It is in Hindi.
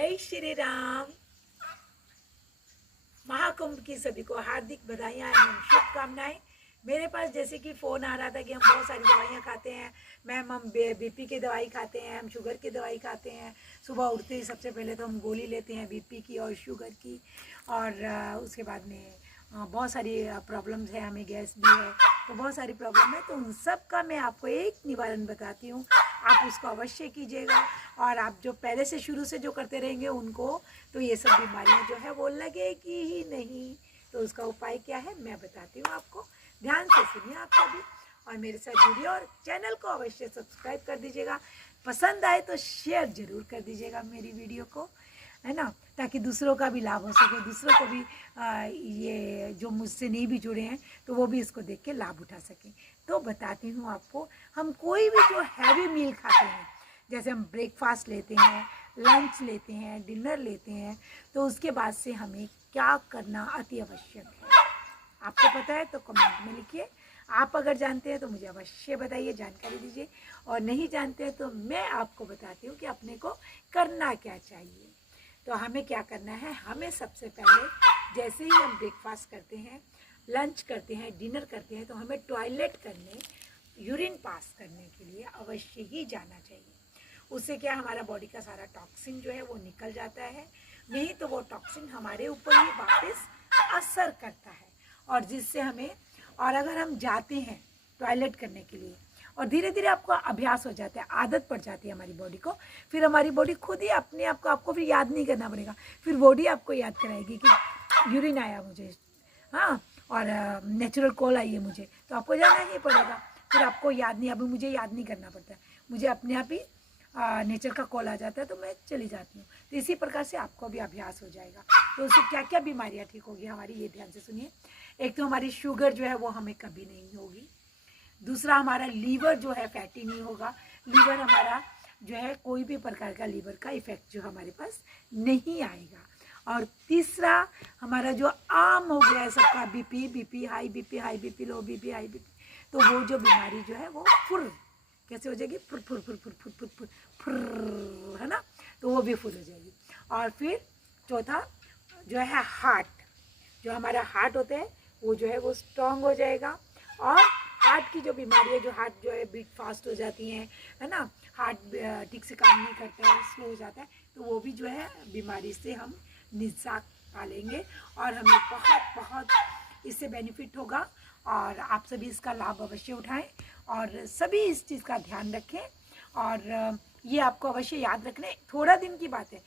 जय श्री राम। महाकुंभ की सभी को हार्दिक बधाइयाँ एवं शुभकामनाएं। मेरे पास जैसे कि फ़ोन आ रहा था कि हम बहुत सारी दवाइयाँ खाते हैं मैम, हम बीपी की दवाई खाते हैं, हम शुगर की दवाई खाते हैं। सुबह उठते ही सबसे पहले तो हम गोली लेते हैं बीपी की और शुगर की, और उसके बाद में बहुत सारी प्रॉब्लम्स है, हमें गैस भी है, तो बहुत सारी प्रॉब्लम है। तो उन सब का मैं आपको एक निवारण बताती हूँ, आप उसको अवश्य कीजिएगा। और आप जो पहले से शुरू से जो करते रहेंगे उनको तो ये सब बीमारियाँ जो है वो लगेगी ही नहीं। तो उसका उपाय क्या है मैं बताती हूँ आपको, ध्यान से सुनिए आप सभी, और मेरे साथ जुड़िए और चैनल को अवश्य सब्सक्राइब कर दीजिएगा। पसंद आए तो शेयर जरूर कर दीजिएगा मेरी वीडियो को, है ना, ताकि दूसरों का भी लाभ हो सके, दूसरों को भी ये जो मुझसे नहीं भी जुड़े हैं तो वो भी इसको देख के लाभ उठा सकें। तो बताती हूँ आपको, हम कोई भी जो हैवी मील खाते हैं, जैसे हम ब्रेकफास्ट लेते हैं, लंच लेते हैं, डिनर लेते हैं, तो उसके बाद से हमें क्या करना अति आवश्यक है। आपको पता है तो कमेंट में लिखिए, आप अगर जानते हैं तो मुझे अवश्य बताइए, जानकारी दीजिए, और नहीं जानते हैं तो मैं आपको बताती हूँ कि अपने को करना क्या चाहिए। तो हमें क्या करना है, हमें सबसे पहले जैसे ही हम ब्रेकफास्ट करते हैं, लंच करते हैं, डिनर करते हैं, तो हमें टॉयलेट करने, यूरिन पास करने के लिए अवश्य ही जाना चाहिए। उससे क्या हमारा बॉडी का सारा टॉक्सिन जो है वो निकल जाता है, नहीं तो वो टॉक्सिन हमारे ऊपर ही वापस असर करता है, और जिससे हमें, और अगर हम जाते हैं टॉयलेट करने के लिए और धीरे धीरे आपको अभ्यास हो जाता है, आदत पड़ जाती है हमारी बॉडी को, फिर हमारी बॉडी खुद ही अपने आप को, आपको फिर याद नहीं करना पड़ेगा, फिर बॉडी आपको याद कराएगी कि यूरिन आया मुझे, हाँ, और नेचुरल कॉल आई है मुझे, तो आपको जाना ही पड़ेगा। फिर आपको याद नहीं, अभी मुझे याद नहीं करना पड़ता है, मुझे अपने आप ही नेचर का कॉल आ जाता है तो मैं चली जाती हूँ। तो इसी प्रकार से आपको भी अभ्यास हो जाएगा। तो उससे क्या क्या बीमारियाँ ठीक होगी हमारी, ये ध्यान से सुनिए। एक तो हमारी शुगर जो है वो हमें कभी नहीं होगी। दूसरा, हमारा लीवर जो है फैटी नहीं होगा। लीवर हमारा जो है, कोई भी प्रकार का लीवर का इफेक्ट जो हमारे पास नहीं आएगा। और तीसरा, हमारा जो आम हो गया है सबका BP high BP low, BP high BP, तो वो जो बीमारी जो है वो फुर कैसे हो जाएगी, फुर फुर फुर फुर फुर फुर फुर फुर, है ना, तो वो भी फुल हो जाएगी। और फिर चौथा जो है हार्ट, जो हमारा हार्ट होता है वो जो है वो स्ट्रांग हो जाएगा। और हार्ट की जो बीमारी है, जो हार्ट जो है बीट फास्ट हो जाती हैं, है ना, हार्ट ठीक से काम नहीं करता है, स्लो हो जाता है, तो वो भी जो है बीमारी से हम निजात पा लेंगे, और हमें बहुत बहुत इससे बेनिफिट होगा। और आप सभी इसका लाभ अवश्य उठाएं और सभी इस चीज़ का ध्यान रखें। और ये आपको अवश्य याद रखना है, थोड़ा दिन की बात है,